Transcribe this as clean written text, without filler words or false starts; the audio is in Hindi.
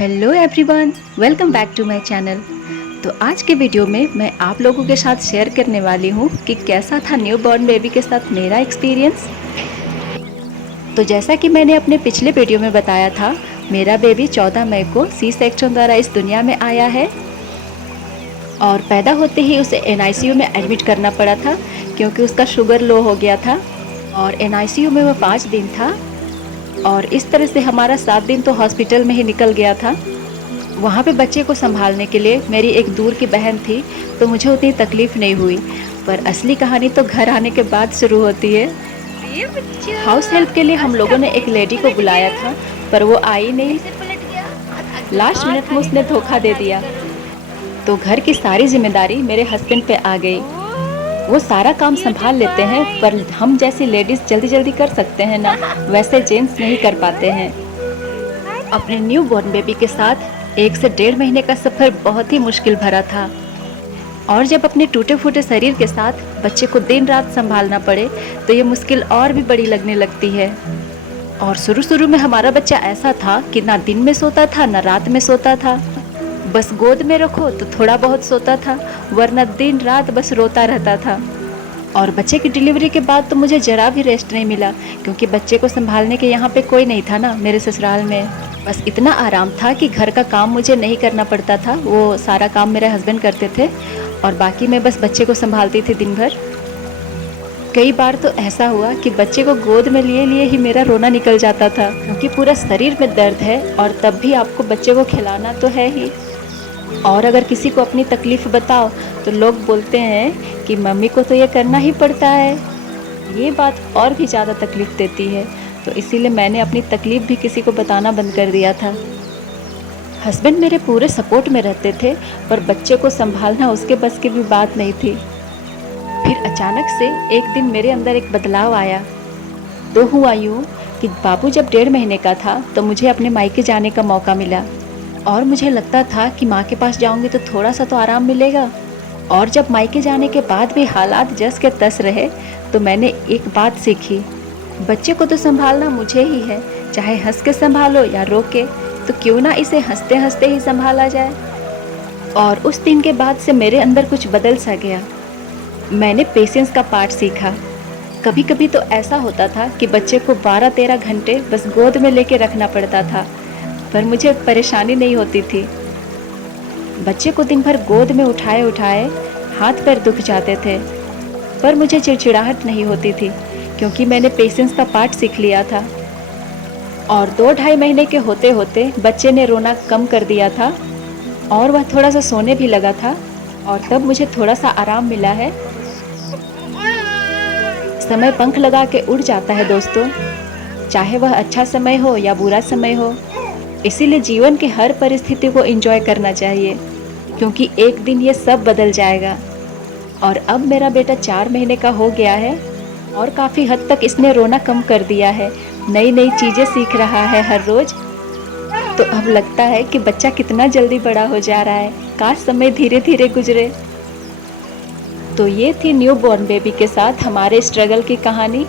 Hello everyone, welcome back to my channel. तो आज के वीडियो में मैं आप लोगों के साथ शेयर करने वाली हूँ कि कैसा था न्यू बॉर्न बेबी के साथ मेरा एक्सपीरियंस। तो जैसा कि मैंने अपने पिछले वीडियो में बताया था, मेरा बेबी 14 मई को सी सेक्शन द्वारा इस दुनिया में आया है और पैदा होते ही उसे एनआईसीयू में एडमिट करना पड़ा था क्योंकि उसका शुगर लो हो गया था और एनआईसीयू में वो 5 दिन था और इस तरह से हमारा 7 दिन तो हॉस्पिटल में ही निकल गया था। वहाँ पे बच्चे को संभालने के लिए मेरी एक दूर की बहन थी, तो मुझे उतनी तकलीफ़ नहीं हुई। पर असली कहानी तो घर आने के बाद शुरू होती है। हाउस हेल्प के लिए हम लोगों ने एक लेडी को बुलाया था, पर वो आई नहीं। लास्ट मिनट में उसने धोखा दे दिया, तो घर की सारी जिम्मेदारी मेरे हस्बैंड पे आ गई। वो सारा काम संभाल लेते हैं, पर हम जैसी लेडीज़ जल्दी जल्दी कर सकते हैं ना, वैसे जेंट्स नहीं कर पाते हैं। अपने न्यू बॉर्न बेबी के साथ 1 से 1.5 महीने का सफ़र बहुत ही मुश्किल भरा था और जब अपने टूटे फूटे शरीर के साथ बच्चे को दिन रात संभालना पड़े तो ये मुश्किल और भी बड़ी लगने लगती है। और शुरू में हमारा बच्चा ऐसा था कि ना दिन में सोता था ना रात में सोता था। बस गोद में रखो तो थोड़ा बहुत सोता था, वरना दिन रात बस रोता रहता था। और बच्चे की डिलीवरी के बाद तो मुझे ज़रा भी रेस्ट नहीं मिला, क्योंकि बच्चे को संभालने के यहाँ पे कोई नहीं था ना मेरे ससुराल में। बस इतना आराम था कि घर का काम मुझे नहीं करना पड़ता था, वो सारा काम मेरे हस्बैंड करते थे और बाकी मैं बस बच्चे को संभालती थी दिन भर। कई बार तो ऐसा हुआ कि बच्चे को गोद में लिए लिए ही मेरा रोना निकल जाता था, क्योंकि पूरा शरीर में दर्द है और तब भी आपको बच्चे को खिलाना तो है ही। और अगर किसी को अपनी तकलीफ़ बताओ तो लोग बोलते हैं कि मम्मी को तो ये करना ही पड़ता है। ये बात और भी ज़्यादा तकलीफ़ देती है, तो इसीलिए मैंने अपनी तकलीफ़ भी किसी को बताना बंद कर दिया था। हस्बैंड मेरे पूरे सपोर्ट में रहते थे, पर बच्चे को संभालना उसके बस की भी बात नहीं थी। फिर अचानक से एक दिन मेरे अंदर एक बदलाव आया। तो हुआ यूँ कि बाबू जब 1.5 महीने का था तो मुझे अपने मायके जाने का मौका मिला और मुझे लगता था कि माँ के पास जाऊँगी तो थोड़ा सा तो आराम मिलेगा। और जब मायके जाने के बाद भी हालात जस के तस रहे, तो मैंने एक बात सीखी, बच्चे को तो संभालना मुझे ही है, चाहे हंस के संभालो या रो के, तो क्यों ना इसे हंसते हंसते ही संभाला जाए। और उस दिन के बाद से मेरे अंदर कुछ बदल सा गया। मैंने पेशेंस का पाठ सीखा। कभी कभी तो ऐसा होता था कि बच्चे को 12-13 घंटे बस गोद में लेके रखना पड़ता था, पर मुझे परेशानी नहीं होती थी। बच्चे को दिन भर गोद में उठाए उठाए हाथ पैर दुख जाते थे, पर मुझे चिड़चिड़ाहट नहीं होती थी, क्योंकि मैंने पेशेंस का पाठ सीख लिया था। और 2-2.5 महीने के होते होते बच्चे ने रोना कम कर दिया था और वह थोड़ा सा सोने भी लगा था, और तब मुझे थोड़ा सा आराम मिला है। समय पंख लगा के उड़ जाता है दोस्तों, चाहे वह अच्छा समय हो या बुरा समय हो। इसीलिए जीवन की हर परिस्थिति को एंजॉय करना चाहिए, क्योंकि एक दिन ये सब बदल जाएगा। और अब मेरा बेटा 4 महीने का हो गया है और काफ़ी हद तक इसने रोना कम कर दिया है, नई नई चीज़ें सीख रहा है हर रोज़। तो अब लगता है कि बच्चा कितना जल्दी बड़ा हो जा रहा है, काश समय धीरे धीरे गुजरे। तो ये थी न्यू बॉर्न बेबी के साथ हमारे स्ट्रगल की कहानी।